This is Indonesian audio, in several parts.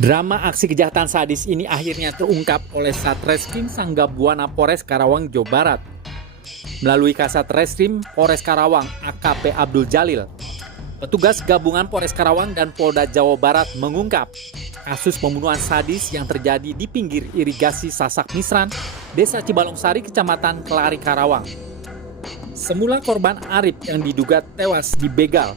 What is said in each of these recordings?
Drama aksi kejahatan sadis ini akhirnya terungkap oleh Satreskrim Sangga-Buana Polres Karawang, Jawa Barat. Melalui Kasat Reskrim Polres Karawang AKP Abdul Jalil, petugas gabungan Polres Karawang dan Polda Jawa Barat mengungkap kasus pembunuhan sadis yang terjadi di pinggir irigasi Sasak Misran, Desa Cibalongsari, Kecamatan Kelari, Karawang. Semula korban Arif yang diduga tewas dibegal.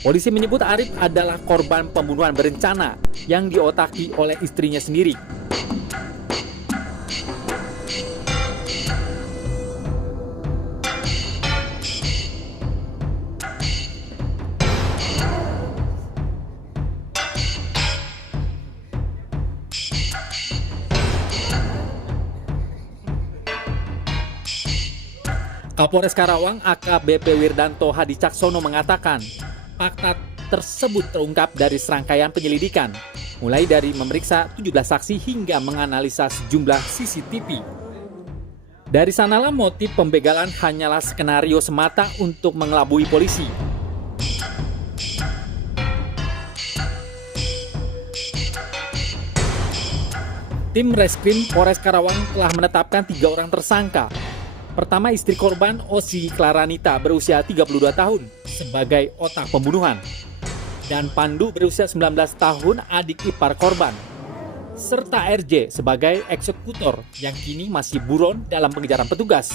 Polisi menyebut Arif adalah korban pembunuhan berencana yang diotaki oleh istrinya sendiri. Kapolres Karawang AKBP Wirdanto Hadi Caksono mengatakan, fakta tersebut terungkap dari serangkaian penyelidikan, mulai dari memeriksa 17 saksi hingga menganalisa sejumlah CCTV. Dari sanalah motif pembegalan hanyalah skenario semata untuk mengelabui polisi. Tim Reskrim Polres Karawang telah menetapkan 3 orang tersangka. Pertama, istri korban Osi Klaranita berusia 32 tahun sebagai otak pembunuhan, dan Pandu berusia 19 tahun adik ipar korban, serta RJ sebagai eksekutor yang kini masih buron dalam pengejaran petugas.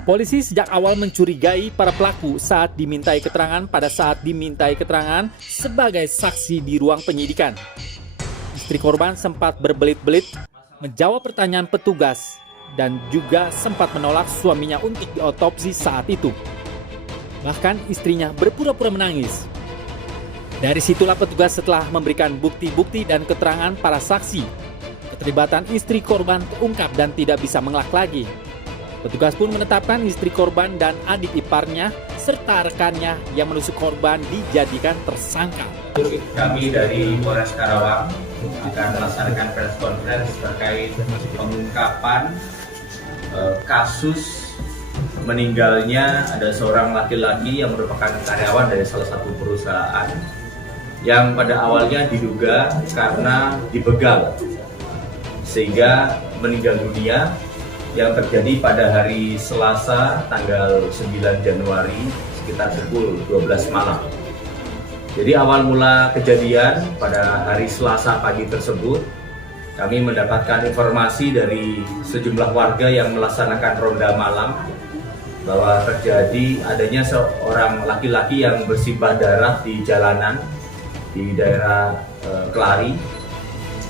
Polisi sejak awal mencurigai para pelaku saat dimintai keterangan sebagai saksi di ruang penyidikan. Istri korban sempat berbelit-belit menjawab pertanyaan petugas dan juga sempat menolak suaminya untuk diotopsi saat itu. Bahkan istrinya berpura-pura menangis. Dari situlah petugas setelah memberikan bukti-bukti dan keterangan para saksi, keterlibatan istri korban terungkap dan tidak bisa mengelak lagi. Petugas pun menetapkan istri korban dan adik iparnya serta rekannya yang menusuk korban dijadikan tersangka. Kami dari Polres Karawang akan melaksanakan press conference terkait pengungkapan kasus meninggalnya ada seorang laki-laki yang merupakan karyawan dari salah satu perusahaan yang pada awalnya diduga karena dibegal sehingga meninggal dunia, yang terjadi pada hari Selasa tanggal 9 Januari sekitar pukul 12 malam. Jadi awal mula kejadian pada hari Selasa pagi tersebut, kami mendapatkan informasi dari sejumlah warga yang melaksanakan ronda malam bahwa terjadi adanya seorang laki-laki yang bersimbah darah di jalanan di daerah Kelari,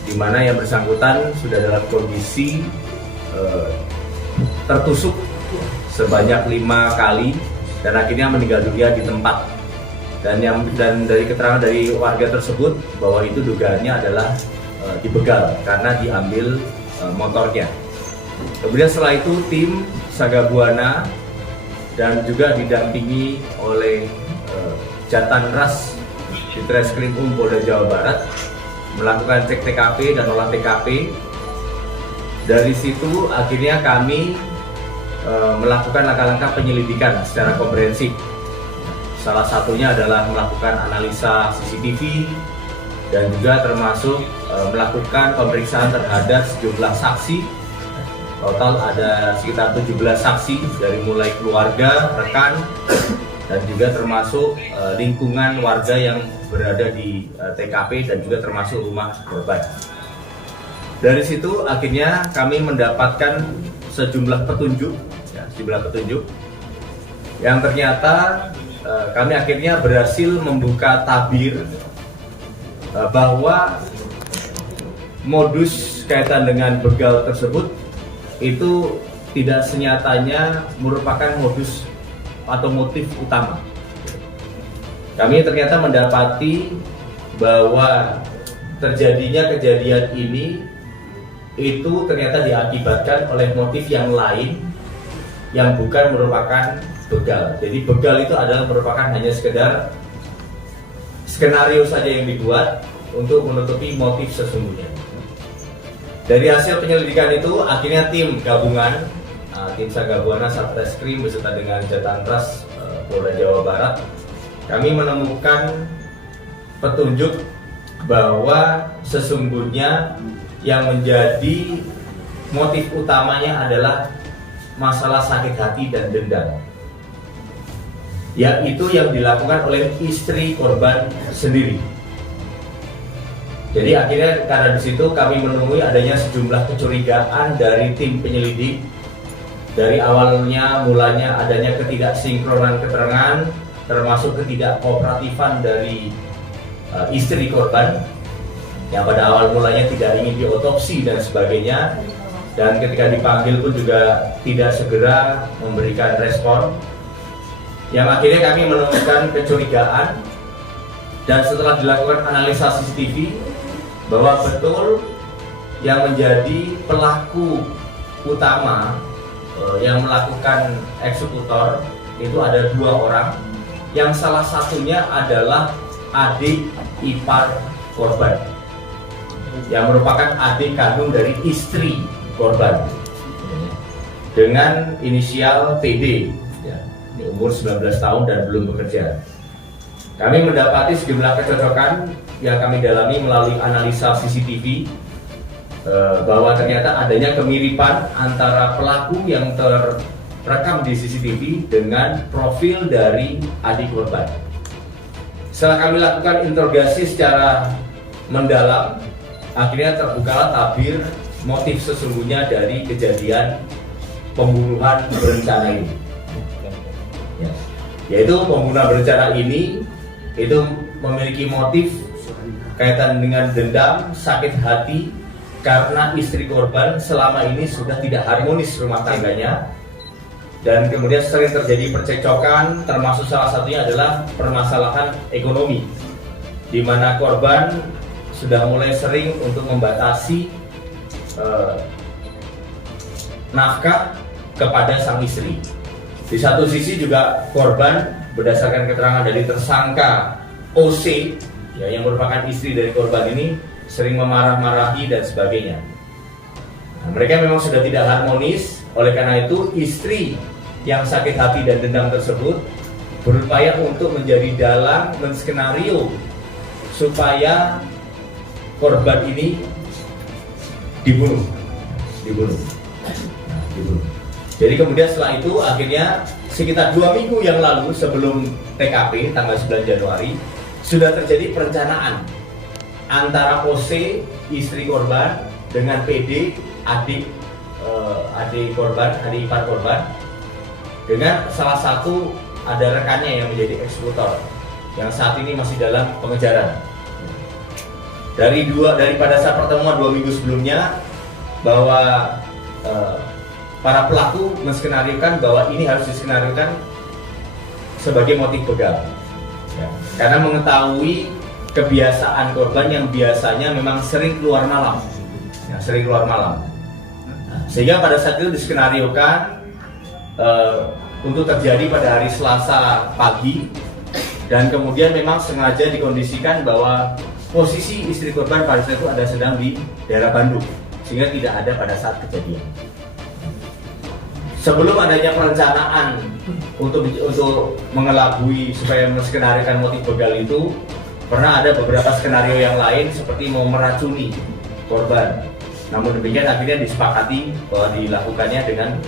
di mana yang bersangkutan sudah dalam kondisi tertusuk sebanyak 5 kali dan akhirnya meninggal dunia di tempat. Dan dari keterangan dari warga tersebut bahwa itu dugaannya adalah dibegal karena diambil motornya. Kemudian setelah itu tim Sangga-Buana dan juga didampingi oleh Jatanras Ditreskrim Polda Jawa Barat melakukan cek TKP dan olah TKP. Dari situ akhirnya kami melakukan langkah-langkah penyelidikan secara komprehensif. Salah satunya adalah melakukan analisa CCTV dan juga termasuk melakukan pemeriksaan terhadap sejumlah saksi. Total ada sekitar 17 saksi dari mulai keluarga, rekan, dan juga termasuk lingkungan warga yang berada di TKP dan juga termasuk rumah korban. Dari situ akhirnya kami mendapatkan sejumlah petunjuk yang ternyata kami akhirnya berhasil membuka tabir bahwa modus kaitan dengan begal tersebut itu tidak senyatanya merupakan modus atau motif utama. Kami ternyata mendapati bahwa terjadinya kejadian ini itu ternyata diakibatkan oleh motif yang lain yang bukan merupakan begal. Jadi begal itu adalah merupakan hanya sekedar skenario saja yang dibuat untuk menutupi motif sesungguhnya. Dari hasil penyelidikan itu akhirnya tim gabungan, tim Sangga Buana Satreskrim beserta dengan Jatantras Polda Jawa Barat, kami menemukan petunjuk bahwa sesungguhnya yang menjadi motif utamanya adalah masalah sakit hati dan dendam, yaitu yang dilakukan oleh istri korban sendiri. Jadi akhirnya karena di situ kami menemui adanya sejumlah kecurigaan dari tim penyelidik. Dari awalnya mulanya adanya ketidaksinkronan keterangan, termasuk ketidakkooperatifan dari istri korban yang pada awal mulanya tidak ingin diotopsi dan sebagainya, dan ketika dipanggil pun juga tidak segera memberikan respon, yang akhirnya kami menemukan kecurigaan. Dan setelah dilakukan analisa CCTV bahwa betul yang menjadi pelaku utama yang melakukan eksekutor itu ada 2 orang, yang salah satunya adalah adik ipar korban yang merupakan adik kandung dari istri korban dengan inisial PD, ini umur 19 tahun dan belum bekerja. Kami mendapati sejumlah kecocokan yang kami dalami melalui analisa CCTV bahwa ternyata adanya kemiripan antara pelaku yang terekam di CCTV dengan profil dari adik korban. Setelah kami lakukan interogasi secara mendalam, akhirnya terbukalah tabir motif sesungguhnya dari kejadian pembunuhan berencana ini. Yaitu pembunuhan berencana ini itu memiliki motif kaitan dengan dendam, sakit hati karena istri korban selama ini sudah tidak harmonis rumah tangganya, dan kemudian sering terjadi percekcokan, termasuk salah satunya adalah permasalahan ekonomi, di mana korban sudah mulai sering untuk membatasi nafkah kepada sang istri. Di satu sisi juga korban berdasarkan keterangan dari tersangka OC yang merupakan istri dari korban ini sering memarah-marahi dan sebagainya. Nah, mereka memang sudah tidak harmonis, oleh karena itu istri yang sakit hati dan dendam tersebut berupaya untuk menjadi dalang menskenario supaya korban ini dibunuh. Jadi kemudian setelah itu akhirnya sekitar 2 minggu yang lalu sebelum TKP tanggal 9 Januari sudah terjadi perencanaan antara OC istri korban dengan PD adik ipar korban, dengan salah satu ada rekannya yang menjadi eksekutor yang saat ini masih dalam pengejaran. Daripada saat pertemuan 2 minggu sebelumnya bahwa para pelaku menskenariokan bahwa ini harus diskenariokan sebagai motif begal, karena mengetahui kebiasaan korban yang biasanya memang sering keluar malam, sehingga pada saat itu diskenariokan untuk terjadi pada hari Selasa pagi, dan kemudian memang sengaja dikondisikan bahwa posisi istri korban pada saat itu ada sedang di daerah Bandung, sehingga tidak ada pada saat kejadian. Sebelum adanya perencanaan untuk mengelabui supaya menskenariokan motif begal itu, pernah ada beberapa skenario yang lain seperti mau meracuni korban. Namun demikian akhirnya disepakati bahwa dilakukannya dengan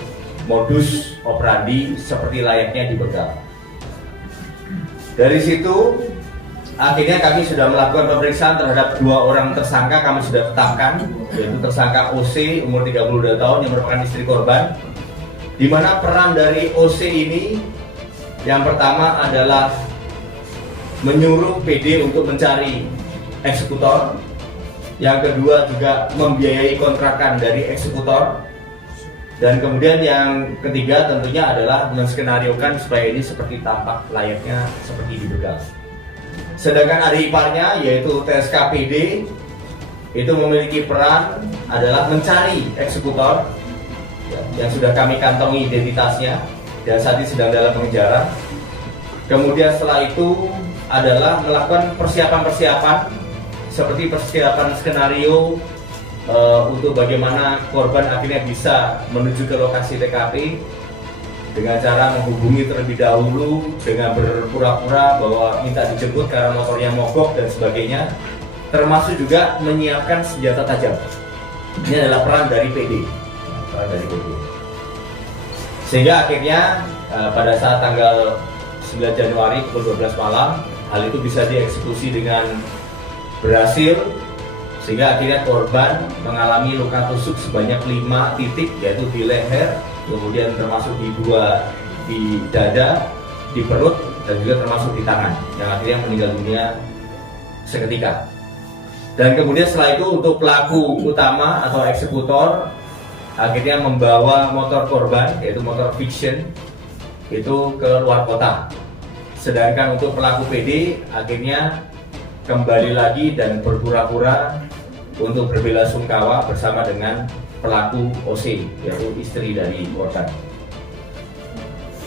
modus operandi seperti layaknya dibegal. Dari situ akhirnya kami sudah melakukan pemeriksaan terhadap 2 orang tersangka. Kami sudah tetapkan, yaitu tersangka OC umur 32 tahun yang merupakan istri korban, di mana peran dari OC ini yang pertama adalah menyuruh PD untuk mencari eksekutor, yang kedua juga membiayai kontrakan dari eksekutor, dan kemudian yang ketiga tentunya adalah menskenariokan supaya ini seperti tampak layaknya seperti dibegal. Sedangkan adik iparnya yaitu TSK PD itu memiliki peran adalah mencari eksekutor yang sudah kami kantongi identitasnya dan saat ini sedang dalam pengejaran. Kemudian setelah itu adalah melakukan persiapan-persiapan seperti persiapan skenario untuk bagaimana korban akhirnya bisa menuju ke lokasi TKP dengan cara menghubungi terlebih dahulu dengan berpura-pura bahwa minta dijemput karena motornya mogok dan sebagainya, termasuk juga menyiapkan senjata tajam. Ini adalah peran dari PD. Sehingga akhirnya pada saat tanggal 9 Januari pukul 12 malam hal itu bisa dieksekusi dengan berhasil, sehingga akhirnya korban mengalami luka tusuk sebanyak 5 titik, yaitu di leher, kemudian termasuk di dada, di perut, dan juga termasuk di tangan, yang akhirnya meninggal dunia seketika. Dan kemudian setelah itu untuk pelaku utama atau eksekutor akhirnya membawa motor korban, yaitu motor Fiction, itu ke luar kota. Sedangkan untuk pelaku PD akhirnya kembali lagi dan berpura-pura untuk berbelasungkawa bersama dengan pelaku OC, yaitu istri dari korban.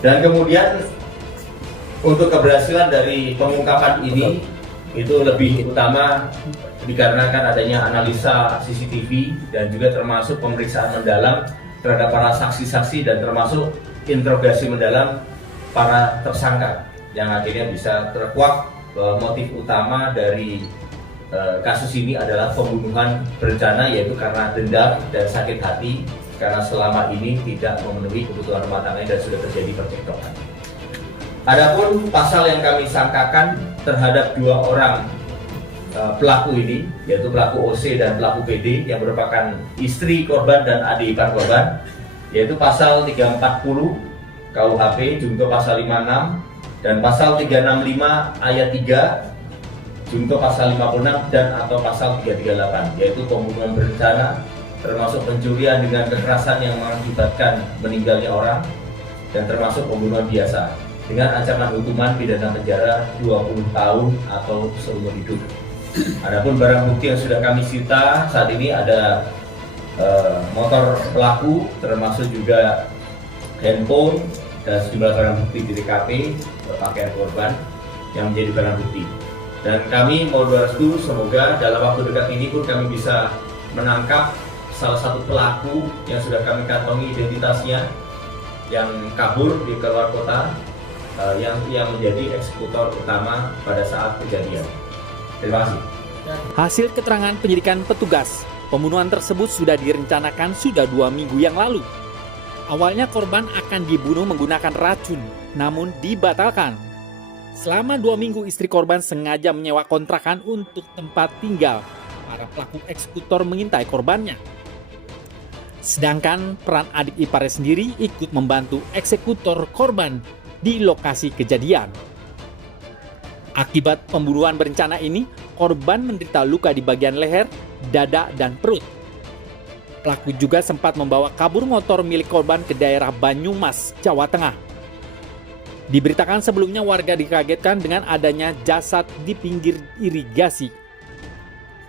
Dan kemudian untuk keberhasilan dari pengungkapan ini itu lebih utama dikarenakan adanya analisa CCTV dan juga termasuk pemeriksaan mendalam terhadap para saksi-saksi dan termasuk interogasi mendalam para tersangka yang akhirnya bisa terkuak motif utama dari kasus ini adalah pembunuhan berencana, yaitu karena dendam dan sakit hati karena selama ini tidak memenuhi kebutuhan rumah tangganya dan sudah terjadi percekcokan. Adapun pasal yang kami sangkakan terhadap 2 orang pelaku ini, yaitu pelaku OC dan pelaku PD yang merupakan istri korban dan adik ipar korban, yaitu pasal 340 KUHP junto pasal 56 dan pasal 365 ayat 3 junto pasal 56 dan atau pasal 338, yaitu pembunuhan berencana termasuk pencurian dengan kekerasan yang mengakibatkan meninggalnya orang dan termasuk pembunuhan biasa dengan ancaman hukuman pidana penjara 20 tahun atau seumur hidup. Adapun barang bukti yang sudah kami sita saat ini ada motor pelaku, termasuk juga handphone dan sejumlah barang bukti di TKP, pakaian korban yang menjadi barang bukti. Dan kami mohon restu semoga dalam waktu dekat ini pun kami bisa menangkap salah satu pelaku yang sudah kami kantongi identitasnya yang kabur di keluar kota, yang menjadi eksekutor utama pada saat kejadian. Terima kasih. Hasil keterangan penyidikan petugas, pembunuhan tersebut sudah direncanakan sudah 2 minggu yang lalu. Awalnya korban akan dibunuh menggunakan racun, namun dibatalkan. Selama 2 minggu istri korban sengaja menyewa kontrakan untuk tempat tinggal. Para pelaku eksekutor mengintai korbannya. Sedangkan peran adik iparnya sendiri ikut membantu eksekutor korban di lokasi kejadian. Akibat pembunuhan berencana ini, korban menderita luka di bagian leher, dada, dan perut. Pelaku juga sempat membawa kabur motor milik korban ke daerah Banyumas, Jawa Tengah. Diberitakan sebelumnya warga dikagetkan dengan adanya jasad di pinggir irigasi.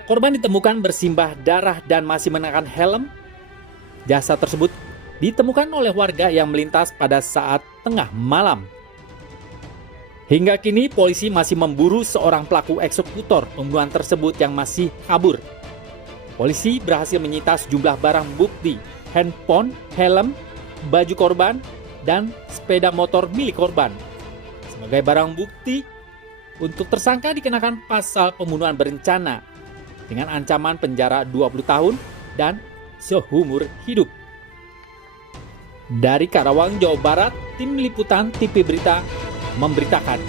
Korban ditemukan bersimbah darah dan masih mengenakan helm. Jasad tersebut ditemukan oleh warga yang melintas pada saat tengah malam. Hingga kini polisi masih memburu seorang pelaku eksekutor pembunuhan tersebut yang masih kabur. Polisi berhasil menyita sejumlah barang bukti, handphone, helm, baju korban, dan sepeda motor milik korban. Sebagai barang bukti, untuk tersangka dikenakan pasal pembunuhan berencana dengan ancaman penjara 20 tahun dan seumur hidup. Dari Karawang, Jawa Barat, Tim Liputan TV Berita memberitakan.